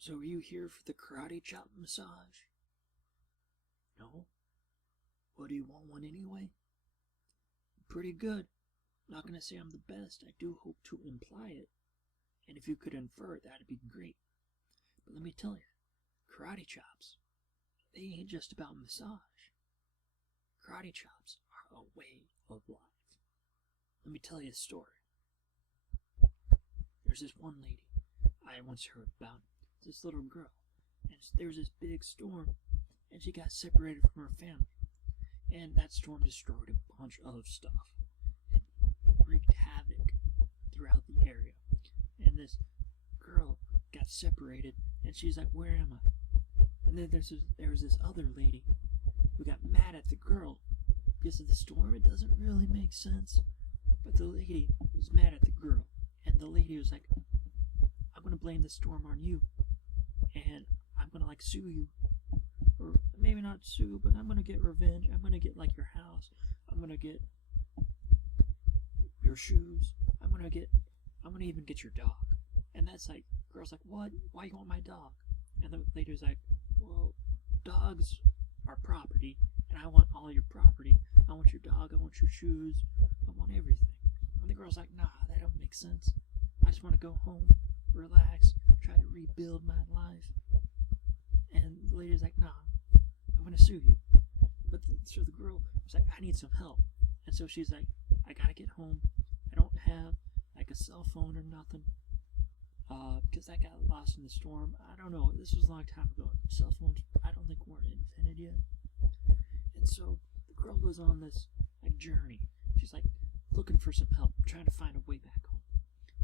So are you here for the karate chop massage? No? Well, do you want one anyway? Pretty good. Not gonna say I'm the best. I do hope to imply it. And if you could infer it, that'd be great. But let me tell you, karate chops, they ain't just about massage. Karate chops are a way of life. Let me tell you a story. There's this one lady I once heard about, this little girl, and there was this big storm, and she got separated from her family. And that storm destroyed a bunch of stuff. It wreaked havoc throughout the area. And this girl got separated, and she's like, where am I? And then there was this other lady who got mad at the girl because of the storm. It doesn't really make sense. But the lady was mad at the girl. And the lady was like, I'm going to blame the storm on you. And I'm going to sue you. Or maybe not sue, but I'm going to get revenge. I'm going to get your house. I'm going to get your shoes. I'm going to even get your dog. And that's girl's like, what? Why you want my dog? And the lady's like, well, dogs are property, and I want all your property. I want your dog, I want your shoes, I want everything. And the girl's like, nah, that don't make sense. I just want to go home, relax, try to rebuild my life. And the lady's like, nah, I'm going to sue you. So the girl was like, I need some help. And so she's like, I got to get home. I don't have a cell phone or nothing. Because I got lost in the storm. I don't know. This was a long time ago. Cell phones, I don't think weren't invented yet. And so the girl goes on this journey. She's looking for some help, trying to find a way back home.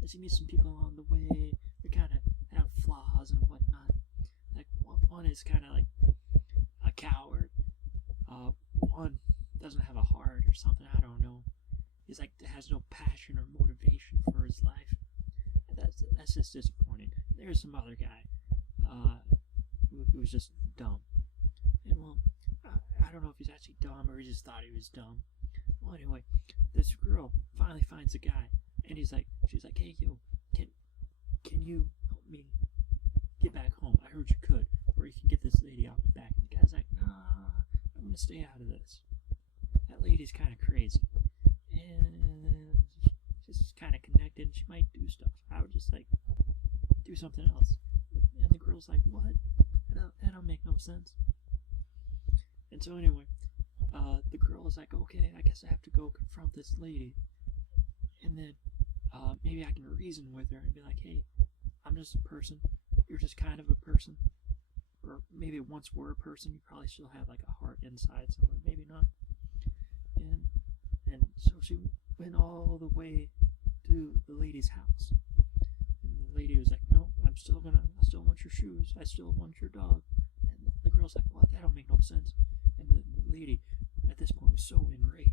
And she meets some people along the way. They kind of have flaws and whatnot. One is kind of a coward. One doesn't have a heart or something. I don't know. He's has no passion or motivation for his life. That's just disappointing. There's some other guy who was just dumb. And well, I don't know if he's actually dumb or he just thought he was dumb. Well, anyway, this girl finally finds a guy, and she's like, hey, yo, can you help me get back home? I heard you could, or you can get this lady off my back. And the guy's like, nah, I'm gonna stay out of this. That lady's kind of crazy, and she's kind of connected. She might do stuff. I would just do something else. And the girl's like, what? That don't make no sense. And so anyway, the girl is like, okay, I guess I have to go confront this lady. And then maybe I can reason with her and be like, hey, I'm just a person. You're just kind of a person. Or maybe once were a person, you probably still have a heart inside somewhere. Maybe not. And so she went all the way to the lady's house. And the lady was like, no, I still want your shoes. I still want your dog. And the girl's like, what? That don't make no sense. And the lady at this point was so enraged.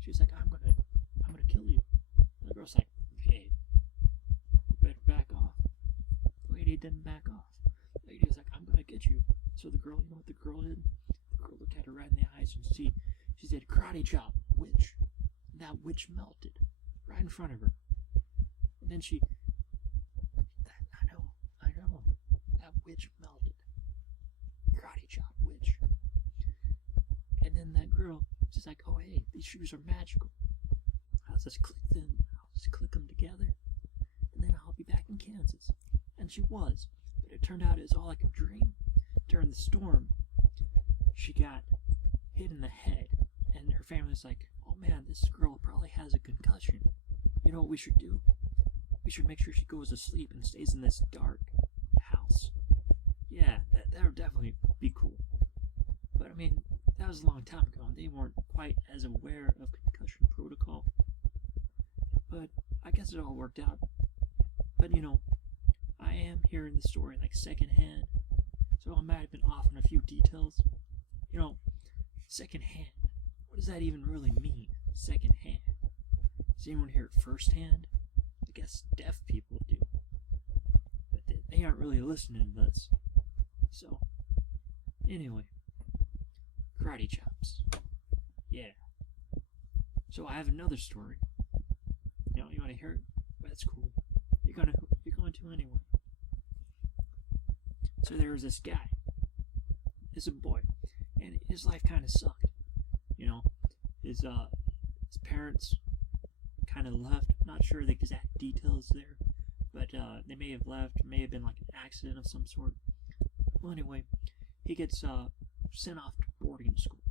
She's like, I'm gonna kill you. And the girl's like, hey, you better back off. The lady didn't back off. The lady was like, I'm gonna get you. So the girl, you know what the girl did? The girl looked at her right in the eyes and she said, karate chop, witch. And that witch melted right in front of her. And then I know, that witch melted. Karate chop, witch. And then that girl, she's like, oh hey, these shoes are magical. I'll just click them together, and then I'll be back in Kansas. And she was, but it turned out it was all like a dream. During the storm, she got hit in the head, and her family's like, oh man, this girl probably has a concussion. You know what we should do? We should make sure she goes to sleep and stays in this dark house. Yeah, that would definitely be cool. But I mean, that was a long time ago, and they weren't quite as aware of concussion protocol. But I guess it all worked out. But I am hearing the story secondhand, so I might have been off on a few details. Secondhand. What does that even really mean? Secondhand. Does anyone hear it firsthand? I guess deaf people do. But they aren't really listening to this. So, anyway. Karate chops. Yeah. So I have another story. You want to hear it? That's cool. You're going to anyway. So there was this guy, this a boy, and his life kind of sucked. You know, his parents kind of left. Not sure the exact details there, but they may have left. May have been like an accident of some sort. Well, anyway, he gets sent off to boarding school,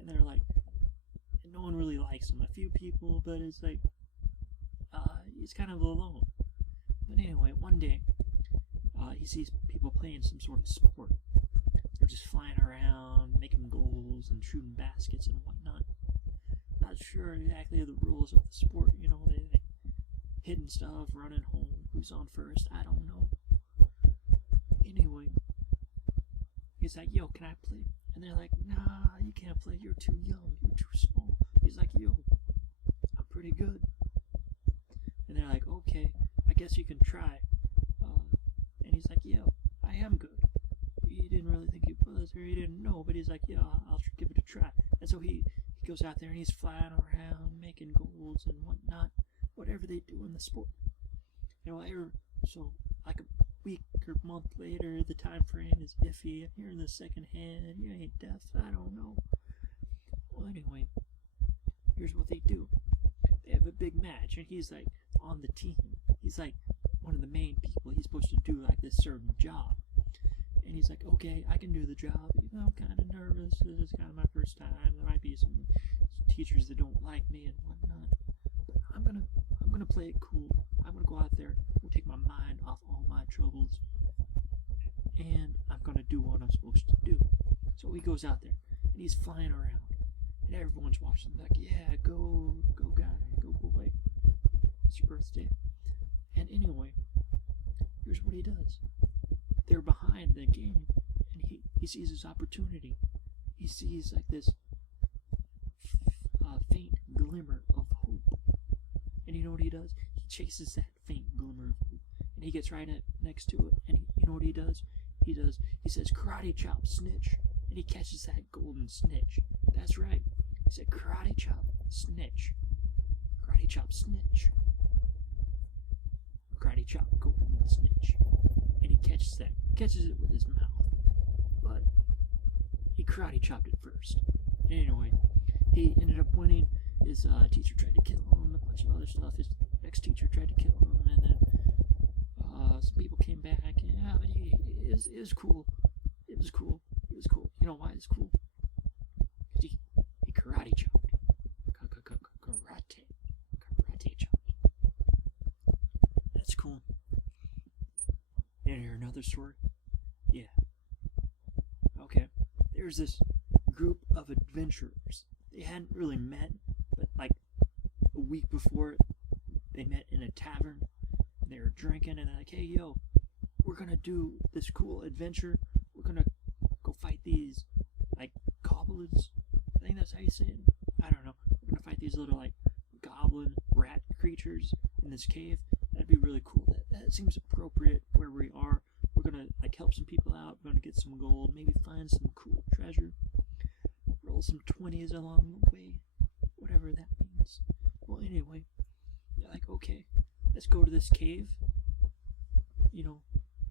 and they're like, no one really likes him. A few people, but it's like he's kind of alone. But anyway, one day he sees people playing some sort of sport. They're just flying around, making goals and shooting baskets and whatnot. Not sure exactly the rules of the sport. You know, they hitting stuff, running home, who's on first, I don't know. Anyway, he's like, yo, can I play? And they're like, nah, you can't play, you're too young, you're too small. He's like, yo, I'm pretty good. And they're like, okay, I guess you can try. And he's like, yo, I am good. He didn't really think he was, or he didn't know, but he's like, yeah, I'll give it a try. And so he goes out there and he's flying around, making goals and whatnot, whatever they do in the sport. You know, so like a week or month later, the time frame is iffy. If you're in the second hand, you ain't deaf, I don't know. Well, anyway, here's what they do. They have a big match, and he's like on the team. He's like one of the main people. He's supposed to do like this certain job. And he's like, okay, I can do the job. You know, I'm kind of nervous. This is kind of my first time. There might be some teachers that don't like me and whatnot. But I'm gonna play it cool. I'm gonna go out there. I'm gonna take my mind off all my troubles, and I'm gonna do what I'm supposed to do. So he goes out there, and he's flying around, and everyone's watching. Like, yeah, go guy, go boy. It's your birthday. And anyway, here's what he does. They're behind the game, and he sees his opportunity. He sees like this faint glimmer of hope. And you know what he does? He chases that faint glimmer of hope, and he gets right next to it. And you know what he does? He says, karate chop, snitch. And he catches that golden snitch. That's right. He said, karate chop, snitch. Karate chop, snitch. Karate chop, golden snitch. And he catches it with his mouth. But he karate chopped it first. Anyway, he ended up winning. His teacher tried to kill him, a bunch of other stuff. His ex-teacher tried to kill him, and then some people came back. Yeah, but it was cool. It was cool. It was cool. You know why it's cool? Because he karate chopped. Karate chopped. That's cool. You wanna hear another story? Yeah. Okay. There's this group of adventurers. They hadn't really met, but like a week before, they met in a tavern. They were drinking, and they're like, hey, yo, we're gonna do this cool adventure. We're gonna go fight these, like, goblins. I think that's how you say it. I don't know. We're gonna fight these little, like, goblin rat creatures in this cave. That'd be really cool. That seems appropriate where we are. We're gonna, like, help some people out. We're gonna get some gold. Maybe find some cool treasure. Roll some 20s along the way. Whatever that means. Well, anyway, they're like, okay, let's go to this cave. You know,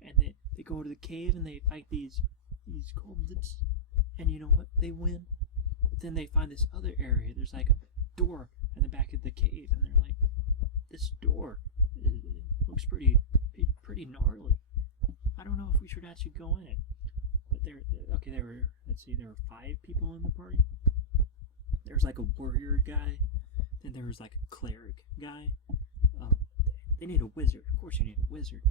and they go to the cave and they fight these goblins. And you know what? They win. But then they find this other area. There's like a door in the back of the cave, and they're like, this door looks pretty gnarly. I don't know if we should actually go in it. But there were 5 people in the party. There's like a warrior guy. Then there was like a cleric guy. They need a wizard. Of course you need a wizard.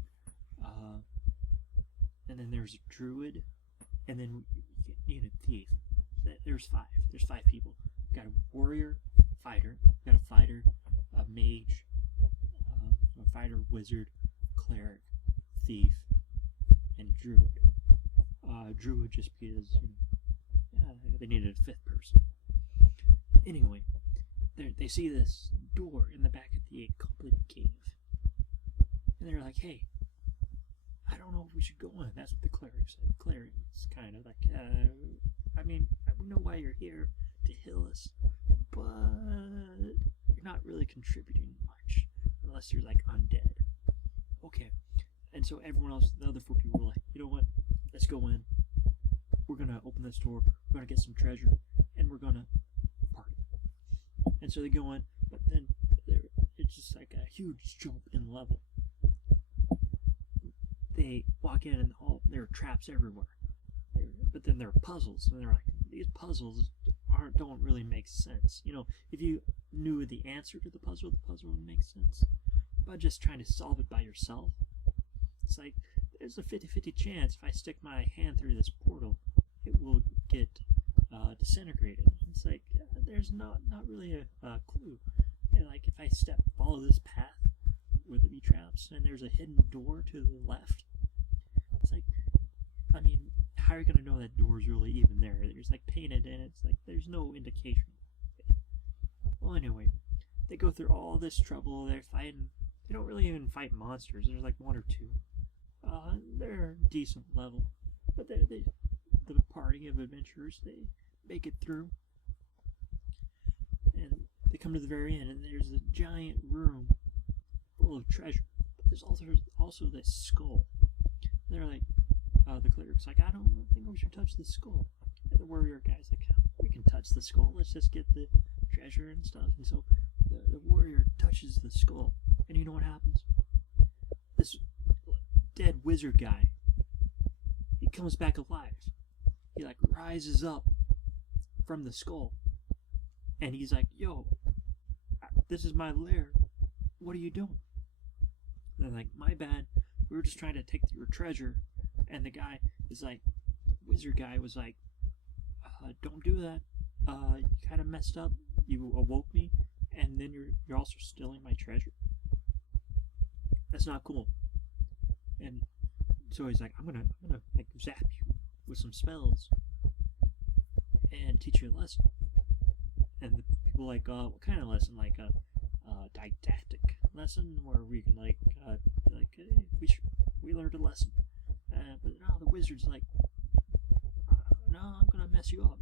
And then there's a druid. And then you need a thief. So there's 5. There's 5 people. Got a warrior, fighter. Got a fighter, a mage, a fighter, wizard, cleric, thief, and druid. Druid just because they needed a 5th person. Anyway, they see this door in the back of the goblin cave, and they're like, "Hey, I don't know if we should go in." That's what the cleric said. The cleric is kind of like, I mean, we know why you're here to heal us, but you're not really contributing much unless you're like undead. Okay. And so everyone else, the other 4 people were like, you know what? go in. We're gonna open this door. We're gonna get some treasure, and we're gonna party. And so they go in, but then it's just like a huge jump in level. They walk in and there are traps everywhere. But then there are puzzles, and they're like, these puzzles don't really make sense. You know, if you knew the answer to the puzzle would make sense. But just trying to solve it by yourself, it's like, there's a 50-50 chance if I stick my hand through this portal, it will get disintegrated. It's like, there's not really a clue. And like, if I follow this path where there be traps, and there's a hidden door to the left, it's like, I mean, how are you going to know that door is really even there? There's like painted in it. It's like, there's no indication. Well, anyway, they go through all this trouble. They're fighting. They don't really even fight monsters. There's like one or two. They're decent level. But the party of adventurers, they make it through. And they come to the very end, and there's a giant room full of treasure. But there's also this skull. They're like, the cleric's like, I don't think we should touch the skull. And the warrior guy's like, we can touch the skull. Let's just get the treasure and stuff. And so the warrior touches the skull. And you know what happens? This dead wizard guy, he comes back alive. He like rises up from the skull. And he's like, yo, this is my lair. What are you doing? And they're like, my bad. We were just trying to take your treasure. And the guy is like, wizard guy was like, don't do that. You kind of messed up. You awoke me, and then you're also stealing my treasure. That's not cool. And so he's like, I'm gonna like zap you with some spells and teach you a lesson. And the people like, what kind of lesson? Like a didactic lesson where we can we learned a lesson. But no, the wizard's like, no, I'm gonna mess you up.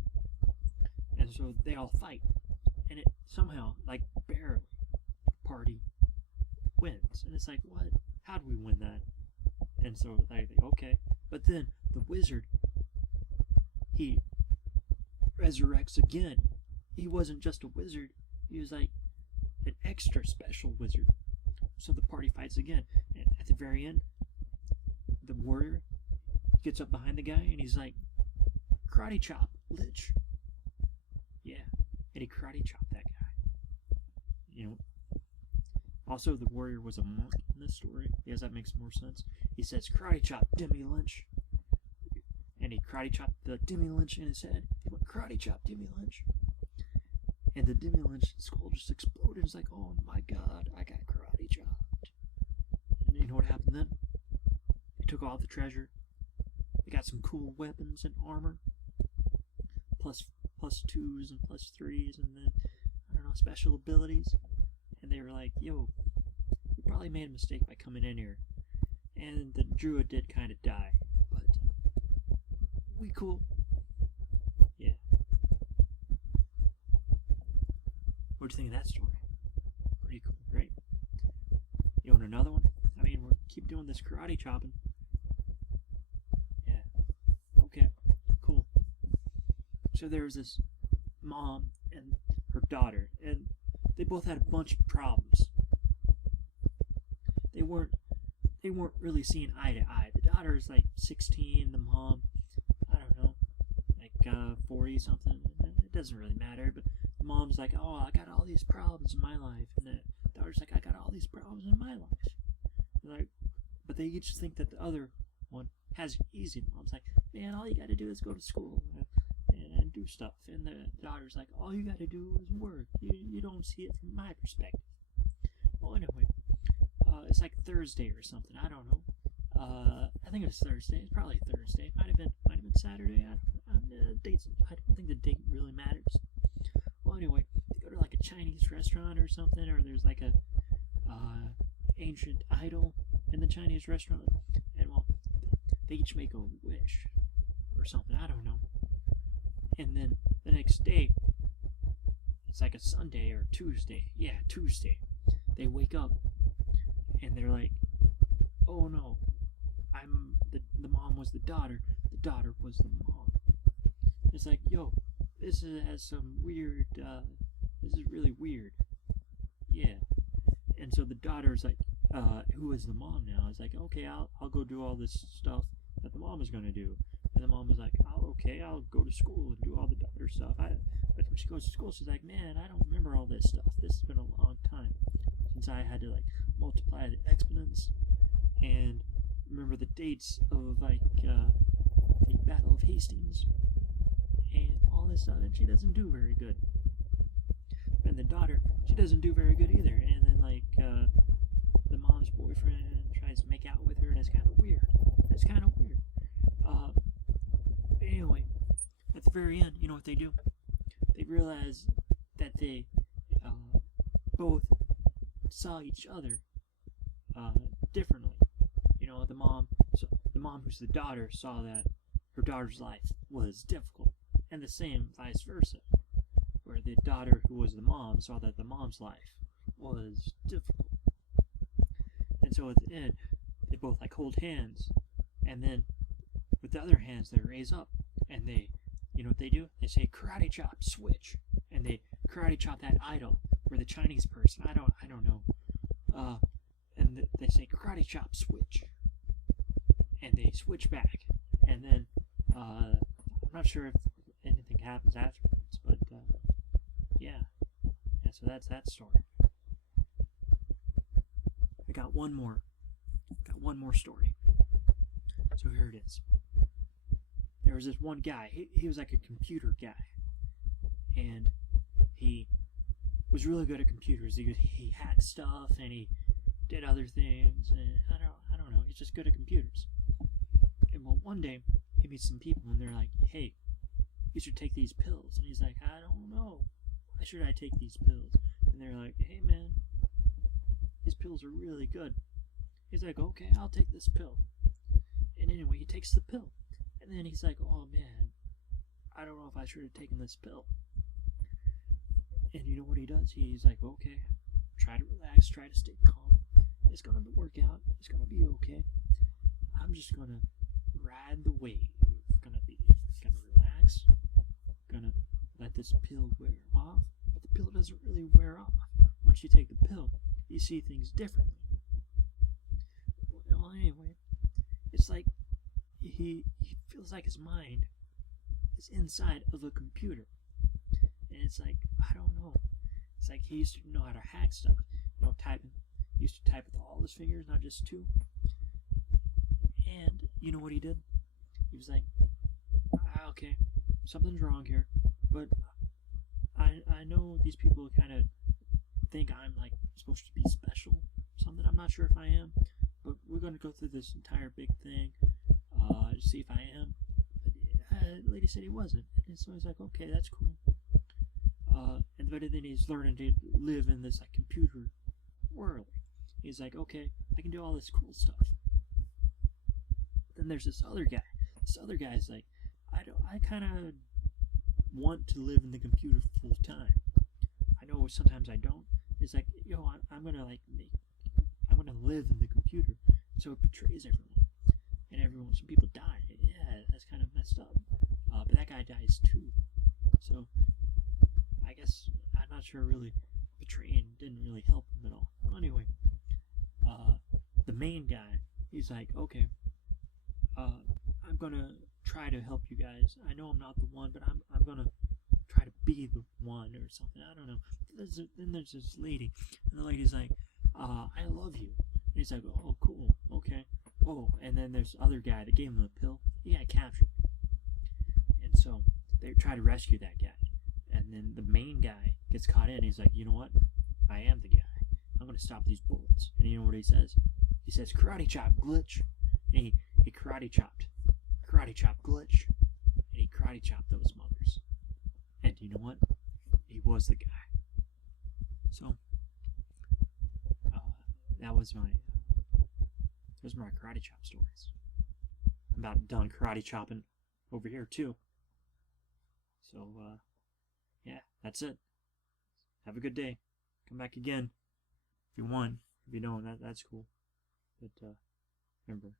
And so they all fight, and it somehow, like, barely, party wins. And it's like, what? How do we win that? And so I think, okay. But then the wizard, he resurrects again. He wasn't just a wizard. He was like an extra special wizard. So the party fights again. And at the very end, the warrior gets up behind the guy and he's like, karate chop, lich. Yeah. And he karate chopped that guy. You know. Also, the warrior was a monk in this story, because that makes more sense. He says, karate chop, Demi Lynch. And he karate chopped the Demi Lynch in his head. He went, karate chop, Demi Lynch. And the Demi Lynch skull just exploded. It's like, oh my god, I got karate chopped. And you know what happened then? They took all the treasure. They got some cool weapons and armor. Plus 2s and plus 3s, and then, I don't know, special abilities. And they were like, yo, we probably made a mistake by coming in here. And the druid did kind of die, but we cool. Yeah. What'd you think of that story? Pretty cool, right? You want another one? I mean, we'll keep doing this karate chopping. Yeah. Okay, cool. So there was this mom and her daughter, and they both had a bunch of problems. They weren't really seeing eye to eye. The daughter is like 16, the mom, I don't know, like 40 something. It doesn't really matter, but the mom's like, oh, I got all these problems in my life, and the daughter's like, I got all these problems in my life. Like, but they each think that the other one has it easy. The mom's like, man, all you got to do is go to school and do stuff. And the daughter's like, all you got to do is work. You don't see it from my perspective. Well, anyway, it's like Thursday or something. I don't know. I think it was Thursday. It's probably Thursday. Might have been Saturday. Dates. I don't think the date really matters. Well, anyway, they go to like a Chinese restaurant or something, or there's like a ancient idol in the Chinese restaurant, and well, they each make a wish or something. I don't know. And then the next day, it's like a Sunday or Tuesday. Yeah, Tuesday. They wake up and they're like, oh no, the mom was the daughter. The daughter was the mom. It's like, yo, has some weird, this is really weird. Yeah. And so the daughter's like, who is the mom now, is like, okay, I'll go do all this stuff that the mom is going to do. And the mom was like, I'll go to school and do all the daughter stuff. But when she goes to school, she's like, man, I don't remember all this stuff. This has been a long time since I had to, like, multiply the exponents and remember the dates of, like, the Battle of Hastings and all this stuff. And she doesn't do very good. And the daughter, she doesn't do very good either. And then, like, the mom's boyfriend tries to make out with her, and it's kind of weird. It's kind of weird. Anyway, at the very end, you know what they do? They realize that they both saw each other differently. You know, the mom who's the daughter saw that her daughter's life was difficult, and the same vice versa, where the daughter who was the mom saw that the mom's life was difficult. And so at the end, they both like hold hands, and then with the other hands they raise up, and they, you know what they do? They say karate chop, switch, and they karate chop that idol, or the Chinese person, I don't know, and they say karate chop, switch, and they switch back, and then I'm not sure if anything happens afterwards, but yeah, so that's that story. I got one more story. So here it is. There was this one guy. He was like a computer guy, and he was really good at computers. He hacked stuff and he did other things, and I don't know. He's just good at computers. And well, one day he meets some people, and they're like, "Hey, you should take these pills." And he's like, "I don't know. Why should I take these pills?" And they're like, "Hey, man, these pills are really good." He's like, "Okay, I'll take this pill." And anyway, he takes the pill. And then he's like, "Oh, man, I don't know if I should have taken this pill." And you know what he does? He's like, "Okay, try to relax, try to stay calm. It's going to work out. It's going to be okay. I'm just going to ride the wave. Gonna relax. Gonna let this pill wear off." But the pill doesn't really wear off. Once you take the pill, you see things differently. Well, anyway, it's like he feels like his mind is inside of a computer. And it's like, I don't know. It's like he used to know how to hack stuff. You know, he used to type with all his fingers, not just two. And you know what he did? He was like, okay, something's wrong here, but I know these people kind of think I'm like supposed to be special, something. I'm not sure if I am, but we're going to go through this entire big thing to see if I am. But the lady said he wasn't, and so he's like, okay, that's cool. But then he's learning to live in this like computer world. He's like, okay, I can do all this cool stuff. Then there's this other guy. This other guy's like, I kind of want to live in the computer full time. I know sometimes I don't. It's like, yo, I'm gonna live in the computer, so it betrays everyone, and some people die. Yeah, that's kind of messed up. But that guy dies too. So I guess I'm not sure. Really, betraying didn't really help him at all. Well, anyway, the main guy, he's like, okay, I'm gonna try to help you guys. I know I'm not the one, but I'm gonna try to be the one or something. I don't know. Then there's this lady, and the lady's like, I love you. And he's like, oh, cool, okay. Oh, and then there's the other guy that gave him the pill. He got captured. And so they try to rescue that guy. And then the main guy gets caught in. He's like, you know what? I am the guy. I'm gonna stop these bullets. And you know what he says? He says, karate chop, glitch. And he karate chopped. Karate chop, glitch. And he karate chopped those mothers. And you know what? He was the guy. So those were my karate chop stories. I'm about done karate chopping over here too. So yeah, that's it. Have a good day. Come back again if you want. If you don't, that's cool. But remember,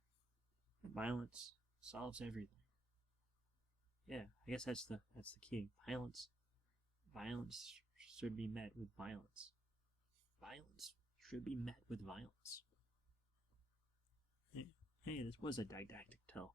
violence solves everything. Yeah, I guess that's the key. Violence should be met with violence. Violence should be met with violence. Hey, this was a didactic tale.